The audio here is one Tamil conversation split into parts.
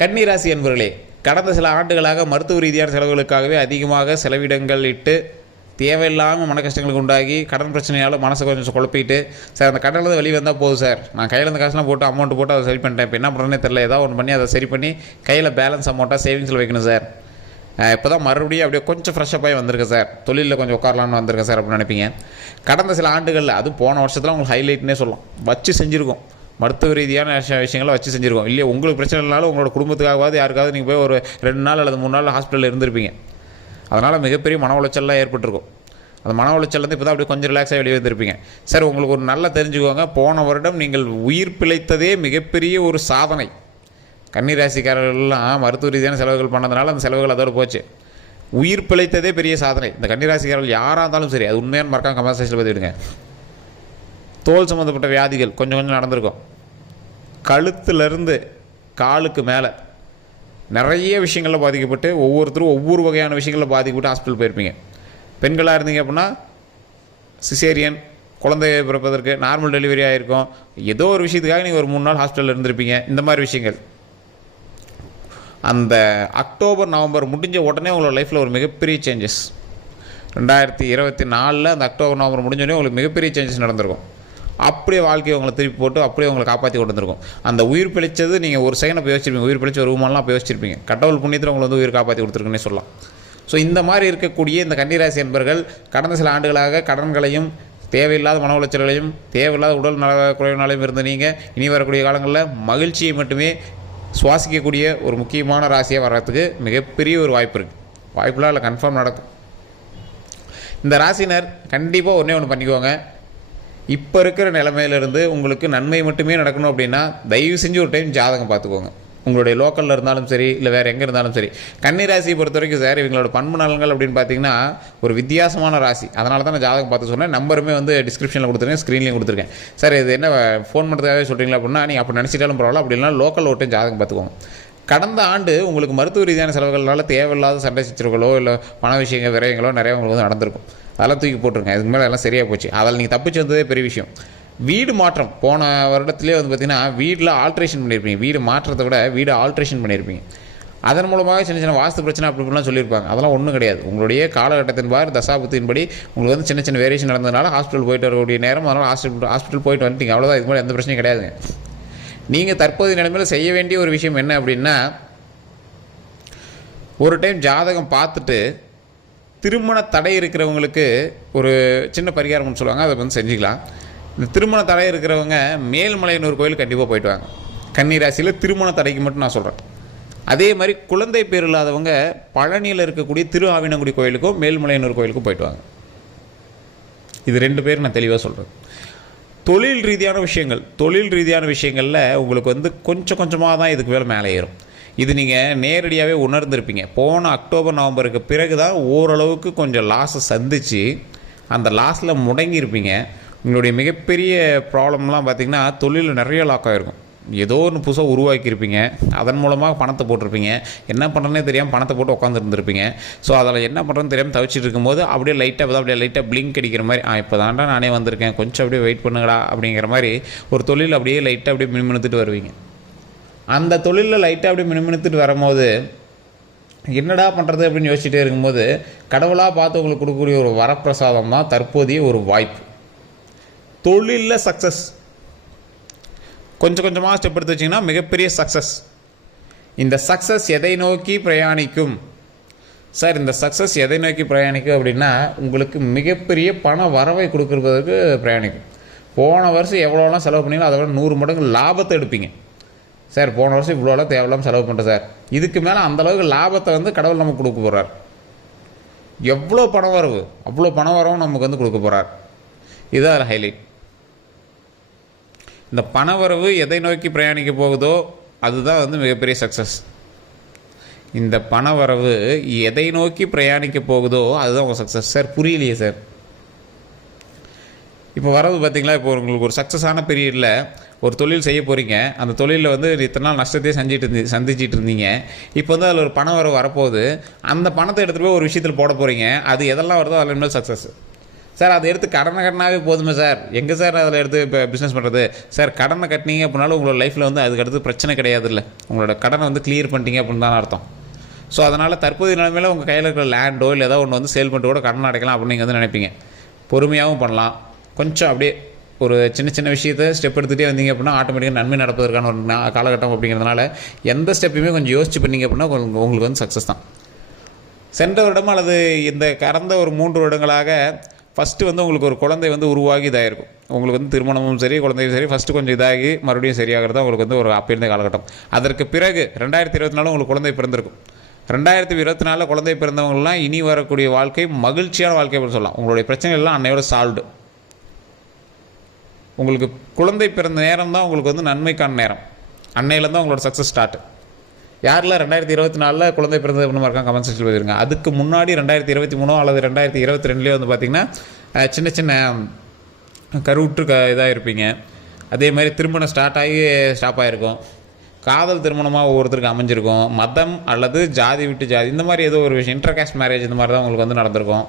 கன்னிராசி என்பவர்களே கடந்த சில ஆண்டுகளாக மருத்துவ ரீதியான செலவுகளுக்காகவே அதிகமாக செலவிடங்கள் இட்டு தேவையில்லாமல் மன கஷ்டங்களுக்கு உண்டாகி கடன் பிரச்சனையால் மனசை கொஞ்சம் குழப்பிட்டு சார் அந்த கடனில் வெளியே வந்தால் போதும் சார். நான் கையில் இருந்த காசுலாம் போட்டு அமௌண்ட் போட்டு அதை சரி பண்ணிட்டேன். இப்போ என்ன பண்ணுறேன்னு தெரில ஏதாவது ஒன்று பண்ணி அதை சரி பண்ணி கையில் பேலன்ஸ் அமௌண்ட்டாக சேவிங்ஸில் வைக்கணும் சார். இப்போ தான் மறுபடியும் அப்படியே கொஞ்சம் ஃப்ரெஷ்ஷப் ஆகி வந்திருக்கேன் சார். தொழிலில் கொஞ்சம் உட்காரலான்னு வந்திருக்கேன் சார் அப்படின்னு நினைப்பீங்க. கடந்த சில ஆண்டுகளில் அது போன வருஷத்தில் உங்களுக்கு ஹைலைட்னே சொல்லலாம். வச்சு செஞ்சுருக்கோம். மருத்துவ ரீதியான விஷயங்களை வச்சு செஞ்சுருக்கோம். இல்லையா உங்களுக்கு பிரச்சனை இல்லைனாலும் உங்களோட குடும்பத்துக்காகவாது யாருக்காவது நீங்கள் போய் ஒரு ரெண்டு நாள் அல்லது மூணு நாள் ஹாஸ்பிட்டலில் இருந்திருப்பீங்க. அதனால் மிகப்பெரிய மன உளைச்சல்லாம் ஏற்பட்டிருக்கும். அந்த மன உளைச்சல்லேருந்து இப்போ தான் அப்படியே கொஞ்சம் ரிலாக்ஸாக வெளியே வந்திருப்பீங்க. சார் உங்களுக்கு ஒரு நல்லா தெரிஞ்சுக்கோங்க. போன வருடம் நீங்கள் உயிர் பிழைத்ததே மிகப்பெரிய ஒரு சாதனை. கன்னிராசிக்காரர்கள்லாம் மருத்துவ ரீதியான செலவுகள் பண்ணதுனால அந்த செலவுகள் அதோடு போச்சு. உயிர் பிழைத்ததே பெரிய சாதனை. இந்த கன்னிராசிக்காரர்கள் யாராக இருந்தாலும் சரி அது உண்மையான மறக்காம கமெண்ட் செக்ஷனில் பதிவிடுங்க. தோல் சம்மந்தப்பட்ட வியாதிகள் கொஞ்சம் கொஞ்சம் நடந்திருக்கும். கழுத்துலேருந்து காலுக்கு மேலே நிறைய விஷயங்களில் பாதிக்கப்பட்டு ஒவ்வொருத்தரும் ஒவ்வொரு வகையான விஷயங்களில் பாதிக்கப்பட்டு ஹாஸ்பிட்டல் போயிருப்பீங்க. பெண்களாக இருந்தீங்க அப்படின்னா சிசேரியன் குழந்தை பிறப்பதற்கு நார்மல் டெலிவரி ஆகிருக்கும் ஏதோ ஒரு விஷயத்துக்காக நீங்கள் ஒரு மூணு நாள் ஹாஸ்பிட்டலில் இருந்திருப்பீங்க. இந்த மாதிரி விஷயங்கள். அந்த அக்டோபர் நவம்பர் முடிஞ்ச உடனே உங்களோட லைஃப்பில் ஒரு மிகப்பெரிய சேஞ்சஸ் ரெண்டாயிரத்தி இருபத்தி நாலில் அந்த அக்டோபர் நவம்பர் முடிஞ்சோடனே உங்களுக்கு மிகப்பெரிய சேஞ்சஸ் நடந்திருக்கும். அப்படியே வாழ்க்கையை உங்களை திருப்பி போட்டு அப்படியே உங்களை காப்பாற்றி கொண்டு வந்திருக்கும். அந்த உயிர் பிழைச்சது நீங்கள் ஒரு செகண்ட் அப்போ யோசிச்சிருப்பீங்க உயிர் பிழைச்ச ஒரு உமாலாம் அப்போ யோசிச்சிருப்பீங்க கடவுள் புண்ணியத்தில் உங்களை வந்து உயிர் காப்பாற்றி கொடுத்துருக்குன்னே சொல்லலாம். ஸோ இந்த மாதிரி இருக்கக்கூடிய இந்த கன்னிராசி என்பர்கள் கடந்த சில ஆண்டுகளாக கடன்களையும் தேவையில்லாத மன உளைச்சல்களையும் தேவையில்லாத உடல் நல குறைவினாலையும் இருந்த நீங்கள் இனி வரக்கூடிய காலங்களில் மகிழ்ச்சியை மட்டுமே சுவாசிக்கக்கூடிய ஒரு முக்கியமான ராசியாக வர்றதுக்கு மிகப்பெரிய ஒரு வாய்ப்பு இருக்குது வாய்ப்புலாம் இல்லை கன்ஃபார்ம் நடக்கும். இந்த ராசினர் கண்டிப்பாக ஒன்றே ஒன்று பண்ணிக்குவாங்க. இப்போ இருக்கிற நிலமையிலேருந்து உங்களுக்கு நன்மை மட்டுமே நடக்கணும் அப்படின்னா தயவு செஞ்சு ஒரு டைம் ஜாதகம் பார்த்துக்கோங்க. உங்களுடைய லோக்கலில் இருந்தாலும் சரி இல்லை வேறு எங்கே இருந்தாலும் சரி. கன்னி ராசியை பொறுத்த வரைக்கும் சார் இவங்களோட பண்பு நலன்கள் அப்படின்னு பார்த்தீங்கன்னா ஒரு வித்தியாசமான ராசி. அதனால தான் நான் ஜாதகம் பார்த்து சொன்னேன். நம்பருமே வந்து டிஸ்கிரிப்ஷனில் கொடுத்துருக்கேன் ஸ்க்ரீன்லேயும் கொடுத்துருக்கேன். சார் இது என்ன ஃபோன் பண்ணுறதுக்காகவே சொல்கிறீங்களா அப்படின்னா நீங்கள் அப்போ நினச்சிட்டாலும் பரவாயில்ல. அப்படி லோக்கல் ஓட்டையும் ஜாதகம் பார்த்துக்கோங்க. கடந்த ஆண்டு உங்களுக்கு மருத்துவ ரீதியான செலவுகளால் தேவையில்லாத சண்டை சச்சரவுகளோ இல்லை பண விஷயங்கள் விரயங்களோ நிறைய உங்களுக்கு வந்து நடந்திருக்கும். அதெல்லாம் தூக்கி போட்டுருங்க இதுக்கு மேலே எல்லாம் சரியாக போச்சு. அதில் நீங்கள் தப்பிச்சு வந்ததே பெரிய விஷயம். வீடு மாற்றம். போன வருடத்துலேயே வந்து பார்த்தீங்கன்னா வீட்டில் ஆல்ட்ரேஷன் பண்ணியிருப்பீங்க வீடு மாற்றத்தை விட வீடு ஆல்ட்ரேஷன் பண்ணியிருப்பீங்க அதன் மூலமாக சின்ன சின்ன வாஸ்து பிரச்சனை அப்படி இப்படிலாம் சொல்லியிருப்பாங்க. அதெல்லாம் ஒன்றும் கிடையாது. உங்களுடைய காலகட்டத்தின் பார் தசாபத்தின்படி உங்களுக்கு வந்து சின்ன சின்ன வேரியேஷன் நடந்ததுனால ஹாஸ்பிட்டல் போயிட்டு வரக்கூடிய நேரம் அதனால் ஹாஸ்பிட்டல் ஹாஸ்பிட்டல் போயிட்டு வந்துட்டீங்க. அவ்வளோதான் இது மாதிரி எந்த பிரச்சனையும் கிடையாதுங்க. நீங்கள் தற்போதைய நிலைமையில் செய்ய வேண்டிய ஒரு விஷயம் என்ன அப்படின்னா ஒரு டைம் ஜாதகம் பார்த்துட்டு திருமண தடை இருக்கிறவங்களுக்கு ஒரு சின்ன பரிகாரம்னு சொல்லுவாங்க அதை வந்து செஞ்சுக்கலாம். இந்த திருமண தடை இருக்கிறவங்க மேல்மலையனூர் கோயில் கண்டிப்பாக போயிட்டு வாங்க கன்னிராசியில் திருமண தடைக்கு மட்டும் நான் சொல்கிறேன் அதே மாதிரி குழந்தை பேர் இல்லாதவங்க பழனியில் இருக்கக்கூடிய திரு ஆவினங்குடி கோயிலுக்கும் மேல்மலையனூர் கோயிலுக்கும் போயிட்டு வாங்க இது ரெண்டு பேரும் நான் தெளிவாக சொல்கிறேன் தொழில் ரீதியான விஷயங்கள் தொழில் ரீதியான விஷயங்களில் உங்களுக்கு வந்து கொஞ்சம் கொஞ்சமாக தான் இதுக்கு மேலே மேலே ஏறும். இது நீங்கள் நேரடியாகவே உணர்ந்திருப்பீங்க. போன அக்டோபர் நவம்பருக்கு பிறகு தான் ஓரளவுக்கு கொஞ்சம் லாஸை சந்தித்து அந்த லாஸில் முடங்கியிருப்பீங்க. உங்களுடைய மிகப்பெரிய ப்ராப்ளம்லாம் பார்த்திங்கன்னா தொழிலில் நிறைய லாக் ஆகிருக்கும் ஏதோ ஒன்று புதுசாக உருவாக்கியிருப்பீங்க. அதன் மூலமாக பணத்தை போட்டிருப்பீங்க. என்ன பண்ணுறதுனே தெரியாமல் பணத்தை போட்டு உட்காந்துருந்துருப்பீங்க ஸோ அதில் என்ன பண்ணுறதுன்னு தெரியாமல் தவிச்சிட்டு இருக்கும்போது அப்படியே லைட்டாக அப்படியே லைட்டாக பிளிங்க் அடிக்கிற மாதிரி ஆ இப்போ தாண்டா நானே வந்திருக்கேன். கொஞ்சம் அப்படியே வெயிட் பண்ணுங்கடா. அப்படிங்கிற மாதிரி ஒரு தொழில் அப்படியே லைட்டாக அப்படியே மினுமினுத்துட்டு வருவீங்க. அந்த தொழிலில் லைட்டாக அப்படியே மினுமினுத்துட்டு வரும்போது என்னடா பண்ணுறது அப்படின்னு யோசிச்சுட்டே இருக்கும்போது கடவுளாக பார்த்து உங்களுக்கு கொடுக்கக்கூடிய ஒரு வரப்பிரசாதம் தான் தற்போதைய ஒரு வாய்ப்பு. தொழிலில் சக்ஸஸ் கொஞ்சம் கொஞ்சமாக ஸ்டெப் எடுத்து வச்சிங்கன்னா மிகப்பெரிய சக்ஸஸ் இந்த சக்ஸஸ் எதை நோக்கி பிரயாணிக்கும்? சார் இந்த சக்ஸஸ் எதை நோக்கி பிரயாணிக்கும் அப்படின்னா உங்களுக்கு மிகப்பெரிய பண வரவை கொடுக்குறதுக்கு பிரயாணிக்கும். போன வருஷம் எவ்வளோலாம் செலவு பண்ணீங்களோ அதை விட நூறு மடங்கு லாபத்தை எடுப்பீங்க. சார் போன வருஷம் இவ்வளோலாம் தேவையில்லாமல் செலவு பண்ணுறேன் சார். இதுக்கு மேலே அந்தளவுக்கு லாபத்தை வந்து கடவுள் நமக்கு கொடுக்க போகிறார் எவ்வளோ பண வரவு அவ்வளோ பணம் வரவும் நமக்கு வந்து கொடுக்க போகிறார் இதுதான் ஹைலைட் இந்த பணவரவு எதை நோக்கி பிரயாணிக்க போகுதோ அதுதான் வந்து மிகப்பெரிய சக்ஸஸ் இந்த பணவரவு எதை நோக்கி பிரயாணிக்க போகுதோ அதுதான் உங்கள் சக்ஸஸ் சார் புரியலையே சார். இப்போ வரது பார்த்தீங்களா? இப்போ உங்களுக்கு ஒரு சக்ஸஸான பீரியடில் ஒரு தொழில் செய்ய போகிறீங்க அந்த தொழிலில் வந்து இத்தனை நாள் நஷ்டத்தையே செஞ்சுட்டு இருந்து சந்திச்சிட்டு இருந்தீங்க. இப்போ வந்து அதில் ஒரு பணம் வர வரப்போகுது. அந்த பணத்தை எடுத்துகிட்டு போய் ஒரு விஷயத்தில் போட போகிறீங்க அது எதெல்லாம் வருதோ அதில் இனிமேல் சக்ஸஸ் சார் அதை எடுத்து கடனை கட்டினாவே போதுமே சார். எங்கே சார் அதில் எடுத்து இப்போ பிஸ்னஸ் பண்ணுறது சார் கடனை கட்டினீங்க அப்படின்னாலும் உங்களோட லைஃப்பில் வந்து அதுக்கு அடுத்து பிரச்சனை கிடையாது இல்லை உங்களோட கடனை வந்து கிளியர் பண்ணிட்டீங்க அப்படின்னு தான் அர்த்தம். ஸோ அதனால் தற்போதைய நிலைமையில் உங்கள் கையில் இருக்கிற லேண்டோ இல்லை ஏதோ ஒன்று வந்து சேல் பண்ணிட்டு கூட கடன் அடைக்கலாம் அப்படின்னு நீங்கள் வந்து நினைப்பீங்க. பொறுமையாகவும் பண்ணலாம். கொஞ்சம் அப்படியே ஒரு சின்ன சின்ன விஷயத்தை ஸ்டெப் எடுத்துகிட்டே வந்தீங்க அப்படின்னா ஆட்டோமேட்டிக்காக நன்மை நடப்பதற்கான ஒரு காலகட்டம் அப்படிங்கிறதுனால எந்த ஸ்டெப்பையுமே கொஞ்சம் யோசிச்சு பண்ணீங்க அப்படின்னா உங்களுக்கு வந்து சக்ஸஸ் தான். சென்ற வருடம் அல்லது இந்த கடந்த ஒரு மூன்று வருடங்களாக ஃபஸ்ட்டு வந்து உங்களுக்கு ஒரு குழந்தை வந்து உருவாகி இதாகிருக்கும் உங்களுக்கு வந்து திருமணமும் சரி குழந்தையும் சரி ஃபஸ்ட்டு கொஞ்சம் இதாகி மறுபடியும் சரியாகிறது உங்களுக்கு வந்து ஒரு அப்போ இருந்த காலகட்டம். அதற்கு பிறகு ரெண்டாயிரத்தி இருபத்தி நாலு உங்களுக்கு குழந்தை பிறந்திருக்கும். ரெண்டாயிரத்தி இருபத்தி நாலில் குழந்தை பிறந்தவங்களாம் இனி வரக்கூடிய வாழ்க்கை மகிழ்ச்சியான வாழ்க்கை அப்படின்னு சொல்லலாம். உங்களுடைய பிரச்சனைகள்லாம் அன்னையோட சால்வ்டு உங்களுக்கு குழந்தை பிறந்த நேரம் தான் உங்களுக்கு வந்து நன்மைக்கான நேரம். அன்னையிலேருந்து தான் உங்களோட சக்ஸஸ் ஸ்டார்ட் யாரில் ரெண்டாயிரத்தி இருபத்தி நாலில் குழந்தை பிறந்தது அப்படின்னு இருக்காங்க? கமெண்ட் செக்ஷன் போயிருங்க. அதுக்கு முன்னாடி ரெண்டாயிரத்தி இருபத்தி மூணோ அல்லது ரெண்டாயிரத்தி இருபத்தி ரெண்டுலேயோ வந்து பார்த்திங்கன்னா சின்ன சின்ன கருவுற்று க இதாக இருப்பீங்க அதே மாதிரி திருமணம் ஸ்டார்ட் ஆகி ஸ்டாப் ஆகிருக்கும் காதல் திருமணமாக ஒவ்வொருத்தருக்கு அமைஞ்சிருக்கும். மதம் அல்லது ஜாதி விட்டு ஜாதி இந்த மாதிரி ஏதோ ஒரு விஷயம். இன்டர் காஸ்ட் மேரேஜ் இந்த மாதிரி தான் உங்களுக்கு வந்து நடந்திருக்கும்.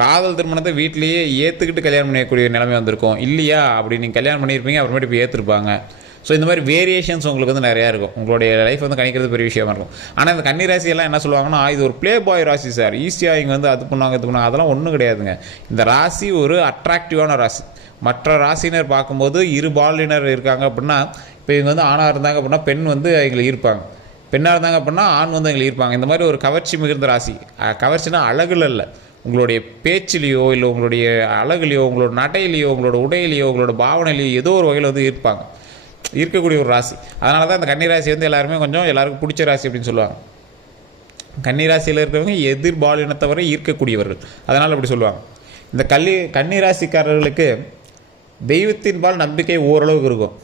காதல் திருமணத்தை வீட்லேயே ஏற்றுக்கிட்டு கல்யாணம் பண்ணக்கூடிய நிலைமை வந்திருக்கும். இல்லையா? அப்படி நீங்கள் கல்யாணம் பண்ணியிருப்பீங்க அப்புறமேட்டு இப்போ ஏற்றுருப்பாங்க ஸோ இந்த மாதிரி வேரியேஷன்ஸ் உங்களுக்கு வந்து நிறையா இருக்கும். உங்களுடைய லைஃப் வந்து கணிக்கிறது பெரிய விஷயமா இருக்கும். ஆனால் இந்த கன்னி ராசியெல்லாம் என்ன சொல்லுவாங்கன்னா இது ஒரு ப்ளே பாய் ராசி சார் ஈஸியாக இங்கே வந்து அது பண்ணுவாங்க இது பண்ணுவாங்க. அதெல்லாம் ஒன்றும் கிடையாதுங்க. இந்த ராசி ஒரு அட்ராக்டிவான ராசி. மற்ற ராசினர் பார்க்கும்போது இரு பாலினர் இருக்காங்க அப்படின்னா இப்போ இவங்க வந்து ஆணாக இருந்தாங்க அப்படின்னா பெண் வந்து எங்களுக்கு ஈர்ப்பாங்க. பெண்ணாக இருந்தாங்க அப்படின்னா ஆண் வந்து எங்களுக்கு ஈர்ப்பாங்க. இந்த மாதிரி ஒரு கவர்ச்சி மிகுந்த ராசி. கவர்ச்சினா அழகுல இல்லை. உங்களுடைய பேச்சிலேயோ இல்லை உங்களுடைய அழகுலையோ உங்களோட நடையிலையோ உங்களோட உடையிலையோ உங்களோட பாவனையிலையோ ஏதோ ஒரு வகையில் வந்து ஈர்ப்பாங்க. இருக்கக்கூடிய ஒரு ராசி. அதனால தான் அந்த கன்னிராசி வந்து எல்லாருமே கொஞ்சம் எல்லாருக்கும் பிடிச்ச ராசி அப்படின்னு சொல்லுவாங்க. கன்னிராசியில் இருக்கிறவங்க எதிர்பாலினத்தவரை ஈர்க்கக்கூடியவர்கள். அதனால் அப்படி சொல்லுவாங்க. இந்த கல்லி கன்னிராசிக்காரர்களுக்கு தெய்வத்தின்பால் நம்பிக்கை ஓரளவுக்கு இருக்கும்.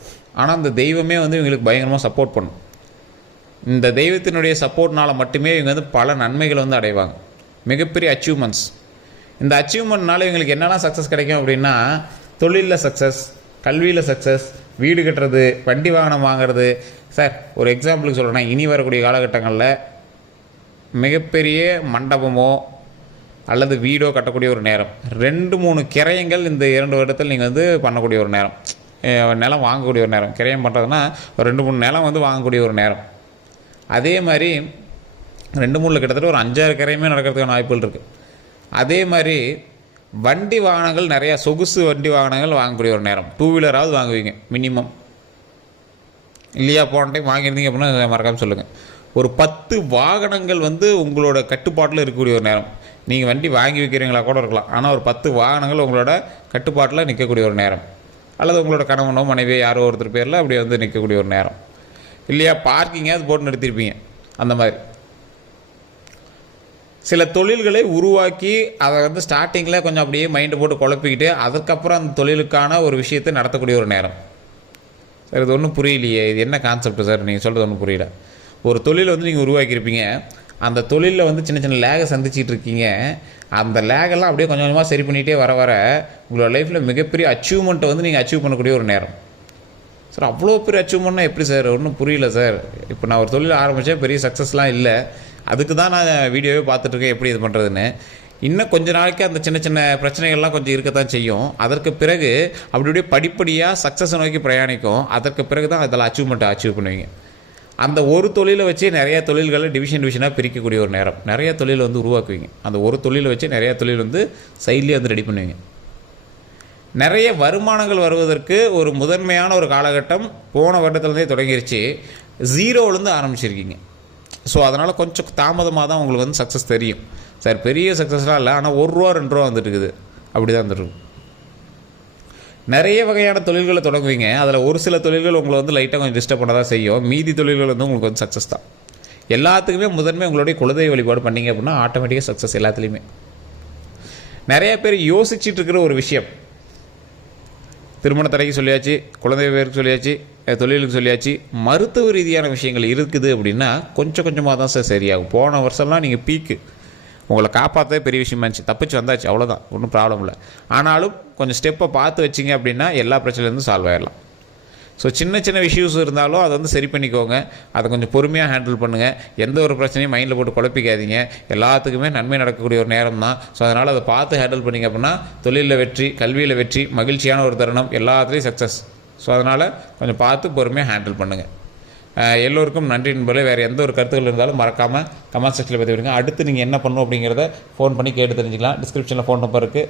ஆனால் அந்த தெய்வமே வந்து இவங்களுக்கு பயங்கரமாக சப்போர்ட் பண்ணும். இந்த தெய்வத்தினுடைய சப்போர்ட்னால் மட்டுமே இவங்க வந்து பல நன்மைகளை வந்து அடைவாங்க. மிகப்பெரிய அச்சீவ்மெண்ட்ஸ் இந்த அச்சீவ்மெண்ட்னால இவங்களுக்கு என்னெல்லாம் சக்ஸஸ் கிடைக்கும் அப்படின்னா தொழிலில் சக்ஸஸ் கல்வியில் சக்ஸஸ் வீடு கட்டுறது வண்டி வாகனம் வாங்குறது. சார் ஒரு எக்ஸாம்பிளுக்கு சொல்கிறேன்னா இனி வரக்கூடிய காலகட்டங்களில் மிகப்பெரிய மண்டபமோ அல்லது வீடோ கட்டக்கூடிய ஒரு நேரம். ரெண்டு மூணு கிரயங்கள் இந்த இரண்டு வருடத்தில் நீங்கள் வந்து பண்ணக்கூடிய ஒரு நேரம். நிலம் வாங்கக்கூடிய ஒரு நேரம். கிரயம் பண்ணுறதுனா ஒரு ரெண்டு மூணு நிலம் வந்து வாங்கக்கூடிய ஒரு நேரம். அதே மாதிரி ரெண்டு மூணில் கிட்டத்தட்ட ஒரு அஞ்சாறு கரையுமே நடக்கிறதுக்கான வாய்ப்புகள் இருக்குது அதே மாதிரி வண்டி வாகனங்கள் நிறையா சொகுசு வண்டி வாகனங்கள் வாங்கக்கூடிய ஒரு நேரம். டூ வீலராவது வாங்குவீங்க மினிமம் இல்லையா போன டைம் வாங்கியிருந்தீங்க அப்படின்னா மறக்காமல் சொல்லுங்கள் ஒரு பத்து வாகனங்கள் வந்து உங்களோட கட்டுப்பாட்டில் இருக்கக்கூடிய ஒரு நேரம். நீங்கள் வண்டி வாங்கி வைக்கிறீங்களா கூட இருக்கலாம். ஆனால் ஒரு பத்து வாகனங்கள் உங்களோட கட்டுப்பாட்டில் நிற்கக்கூடிய ஒரு நேரம். அல்லது உங்களோட கணவனோ மனைவியோ யாரோ ஒருத்தர் பேரில் அப்படி வந்து நிற்கக்கூடிய ஒரு நேரம். இல்லையா பார்க்கிங்காவது போட்டு நிறுத்திருப்பீங்க. அந்த மாதிரி. சில தொழில்களை உருவாக்கி அதை வந்து ஸ்டார்டிங்கில் கொஞ்சம் அப்படியே மைண்டு போட்டு குழப்பிக்கிட்டு அதுக்கப்புறம் அந்த தொழிலுக்கான ஒரு விஷயத்தை நடத்தக்கூடிய ஒரு நேரம். சார் இது ஒன்றும் புரியலையே. இது என்ன கான்செப்ட் சார்? நீங்கள் சொல்கிறது ஒன்றும் புரியல. ஒரு தொழிலை வந்து நீங்கள் உருவாக்கியிருப்பீங்க. அந்த தொழிலில் வந்து சின்ன சின்ன லேகை சந்திச்சிட்டு இருக்கீங்க. அந்த லேகெல்லாம் அப்படியே கொஞ்சம் கொஞ்சமாக சரி பண்ணிகிட்டே வர வர உங்களோட லைஃப்பில் மிகப்பெரிய அச்சீவ்மெண்ட்டை வந்து நீங்கள் அச்சீவ் பண்ணக்கூடிய ஒரு நேரம். சார் அவ்வளோ பெரிய அச்சீவ்மெண்ட்னா எப்படி சார்? ஒன்றும் புரியல சார். இப்போ நான் ஒரு தொழில் ஆரம்பித்தேன் பெரிய சக்ஸஸ்லாம் இல்லை. அதுக்கு தான் நான் வீடியோவே பார்த்துட்ருக்கேன் எப்படி இது பண்ணுறதுன்னு இன்னும் கொஞ்ச நாளைக்கு அந்த சின்ன சின்ன பிரச்சனைகள்லாம் கொஞ்சம் இருக்கத்தான் செய்யும். அதற்கு பிறகு அப்படி அப்படியே படிப்படியாக சக்ஸஸை நோக்கி பிரயாணிக்கும். அதற்கு பிறகு தான் அதில் அச்சீவ்மெண்ட்டை அச்சீவ் பண்ணுவீங்க. அந்த ஒரு தொழிலை வச்சு நிறைய தொழில்களை டிவிஷன் டிவிஷனாக பிரிக்கக்கூடிய ஒரு நேரம். நிறைய தொழில் வந்து உருவாக்குவீங்க. அந்த ஒரு தொழிலை வச்சு நிறைய தொழில் வந்து சைட்லேயே வந்து ரெடி பண்ணுவீங்க. நிறைய வருமானங்கள் வருவதற்கு ஒரு முதன்மையான ஒரு காலகட்டம் போன வருடத்துலேருந்தே தொடங்கிருச்சு. ஜீரோவிலேருந்து ஆரம்பிச்சிருக்கீங்க. ஸோ அதனால் கொஞ்சம் தாமதமாக தான் உங்களுக்கு வந்து சக்ஸஸ் தெரியும். சார் பெரிய சக்ஸஸ்லாம் இல்லை ஆனால் ஒரு ரூபா ரெண்டு ரூபா வந்துட்டுருக்குது அப்படி தான் வந்துருக்கு நிறைய வகையான தொழில்களை தொடங்குவீங்க. அதில் ஒரு சில தொழில்கள் உங்களை வந்து லைட்டாக கொஞ்சம் டிஸ்டர்ப் பண்ண தான் செய்யும். மீதி தொழில்கள் வந்து உங்களுக்கு வந்து சக்ஸஸ் தான். எல்லாத்துக்குமே முதன்மை உங்களுடைய குலதெய்வ வழிபாடு பண்ணீங்க அப்படின்னா ஆட்டோமேட்டிக்காக சக்ஸஸ் எல்லாத்துலேயுமே. நிறைய பேர் யோசிச்சுட்டு இருக்கிற ஒரு விஷயம். திருமண தடைக்கு சொல்லியாச்சு குழந்தை பேருக்கு சொல்லியாச்சு தொழிலுக்கு சொல்லியாச்சு மருத்துவ ரீதியான விஷயங்கள் இருக்குது அப்படின்னா கொஞ்சம் கொஞ்சமாக தான் சார் சரியாகும். போன வருஷம்லாம் நீங்கள் பீக்கு உங்களை காப்பாற்றவே பெரிய விஷயமா இருந்துச்சு. தப்பிச்சு வந்தாச்சு அவ்வளோதான் ஒன்றும் ப்ராப்ளம் இல்லை. ஆனாலும் கொஞ்சம் ஸ்டெப்பை பார்த்து வச்சிங்க அப்படின்னா எல்லா பிரச்சனையிலேருந்து சால்வ் ஆயிடலாம். ஸோ சின்ன சின்ன இஷ்யூஸ் இருந்தாலும் அதை வந்து சரி பண்ணிக்கோங்க. அதை கொஞ்சம் பொறுமையாக ஹேண்டில் பண்ணுங்கள் எந்த ஒரு பிரச்சனையும் மைண்டில் போட்டு குழப்பிக்காதீங்க. எல்லாத்துக்குமே நன்மை நடக்கக்கூடிய ஒரு நேரம் தான் ஸோ அதனால் அதை பார்த்து ஹேண்டில் பண்ணிங்க அப்படின்னா தொழிலில் வெற்றி கல்வியில் வெற்றி மகிழ்ச்சியான ஒரு தருணம் எல்லாத்துலேயும் சக்ஸஸ் ஸோ அதனால் கொஞ்சம் பார்த்து பொறுமையாக ஹேண்டில் பண்ணுங்கள் எல்லோருக்கும் நன்றி நண்பர்களே. வேறு எந்த ஒரு கருத்துக்கள் இருந்தாலும் மறக்காமல் கமெண்ட் செக்ஷனில் பதிவிடுங்க. அடுத்து நீங்கள் என்ன பண்ணணும் அப்படிங்கிறத ஃபோன் பண்ணி கேட்டு தெரிஞ்சுக்கலாம். டிஸ்கிரிப்ஷனில் ஃபோன் நம்பர் இருக்குது